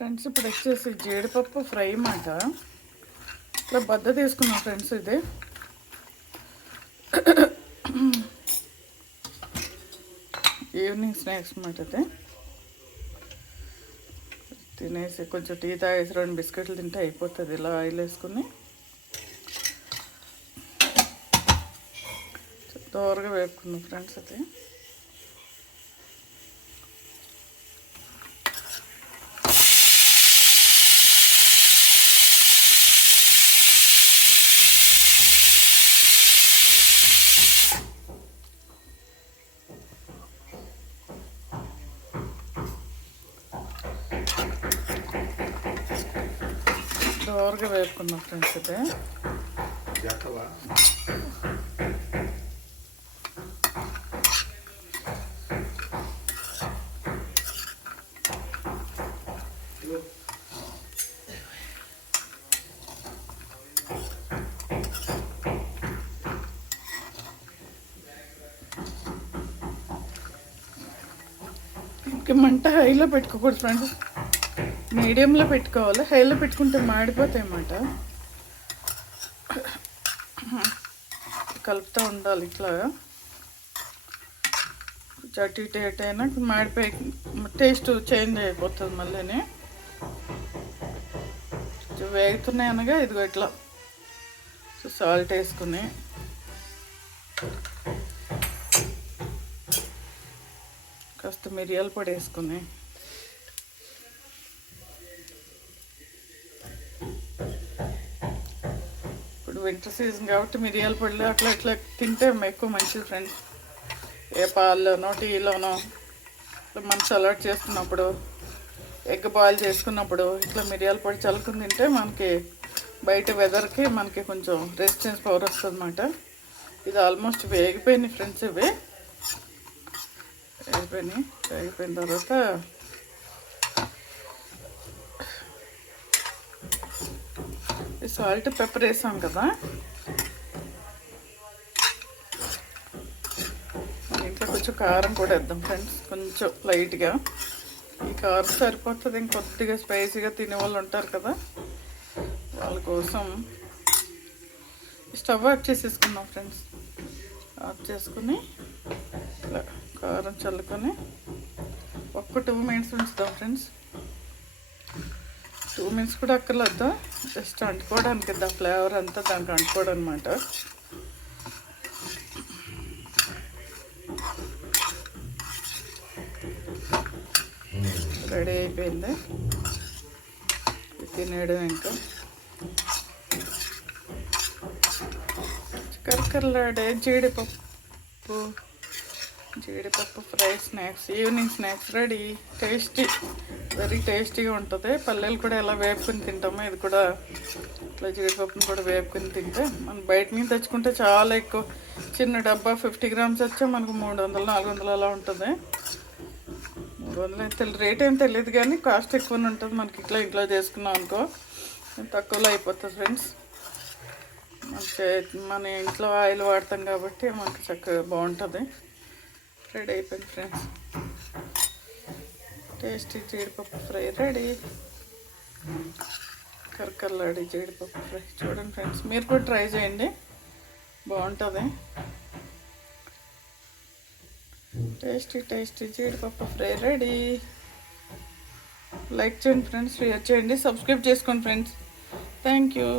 Friends ఇప్పుడు వచ్చేసి జీడిపప్పు ఫ్రై మాట ఇట్లా బద్ద తీసుకున్నాం ఫ్రెండ్స్. ఇది ఈవినింగ్ స్నాక్స్ మాట. ఇది తినేసి కొంచెం టీ తాగేసి 2 బిస్కెట్లు తింటే అయిపోతుంది. ఇలా ఆయిల్ వేసుకుని దోరగా వేపుకున్నాం ఫ్రెండ్స్. అది దోరగా వేపుకున్నాం ఫ్రెండ్స్. ఇది ఇంక మంట హైలో పెట్టుకోకూడదు ఫ్రెండ్స్, మీడియంలో పెట్టుకోవాలి. హైలో పెట్టుకుంటే మాడిపోతాయి అన్నమాట. కలుపుతూ ఉండాలి ఇట్లా. అటు ఇటు అయినా మాడిపోయి టేస్ట్ చేంజ్ అయిపోతుంది. మళ్ళీ వేగుతున్నాయి అనగా ఇదిగో ఇట్లా సాల్ట్ వేసుకుని కాస్త మిరియాల పొడి వేసుకుని ఇప్పుడు వింటర్ సీజన్ కాబట్టి మిరియాల పొడిలో అట్లా ఇట్లా తింటే ఎక్కువ మంచిది ఫ్రెండ్స్. ఏ పాల్లోనో టీలోనో మనం సలాడ్ చేసుకున్నప్పుడు, ఎగ్ బాయిల్ చేసుకున్నప్పుడు ఇట్లా మిరియాల పొడి చల్లుకుని తింటే మనకి బయట వెదర్కి మనకి కొంచెం రెసిస్టెన్స్ పవర్ వస్తుంది అన్నమాట. ఇది ఆల్మోస్ట్ వేగిపోయినాయి ఫ్రెండ్స్. ఇవి వేగిపోయిన తర్వాత సాల్ట్ పెప్పర్ వేసాం కదా, ఇంట్లో కొంచెం కారం కూడా వేద్దాం ఫ్రెండ్స్, కొంచెం లైట్గా. ఈ కారం సరిపోతుంది. ఇంకొద్దిగా స్పైసీగా తినే వాళ్ళు ఉంటారు కదా, వాళ్ళ కోసం స్టవ్ ఆఫ్ చేసేసుకున్నాం ఫ్రెండ్స్. ఆఫ్ చేసుకుని ఇట్లా కారం చల్లుకొని ఒక్క 2 మినిట్స్ ఉంచుతాం ఫ్రెండ్స్. 2 మినిట్స్ కూడా అక్కర్లేదు, జస్ట్ అంటుకోవడానికి ఆ ఫ్లేవర్ అంతా దానికి అంటుకోవడం అనమాట. రెడీ అయిపోయింది, తినేయడం. ఇంకా కరకరలాడే జీడిపప్పు fry snacks, evening snacks ready. Tasty, very టేస్టీగా ఉంటుంది. పల్లెలు కూడా ఎలా వేపుకొని తింటామో ఇది కూడా ఇట్లా జీడిపప్పుని కూడా వేపుకొని తింటే, మనం బయట నుంచి తెచ్చుకుంటే చాలా ఎక్కువ. చిన్న డబ్బా 50 గ్రామ్స్ వచ్చే మనకు 300, 400 అలా ఉంటుంది. 300 రేట్ ఏం తెలియదు కానీ కాస్ట్ ఎక్కువనే ఉంటుంది. మనకి ఇట్లా ఇంట్లో చేసుకున్నాం అనుకో తక్కువలో అయిపోతుంది ఫ్రెండ్స్. మన ఇంట్లో ఆయిల్ వాడతాం కాబట్టి మనకు చక్కగా బాగుంటుంది. రెడీ అయిపోయింది ఫ్రెండ్స్, టేస్టీ జీడిపప్పు ఫ్రై రెడీ. కరకరలాడి జీడిపప్పు ఫ్రై చూడండి ఫ్రెండ్స్, మీరు కూడా ట్రై చేయండి, బాగుంటుంది. టేస్టీ జీడిపప్పు ఫ్రై రెడీ. లైక్ చేయండి ఫ్రెండ్స్, షేర్ చేయండి, సబ్స్క్రైబ్ చేసుకోండి ఫ్రెండ్స్. Thank you.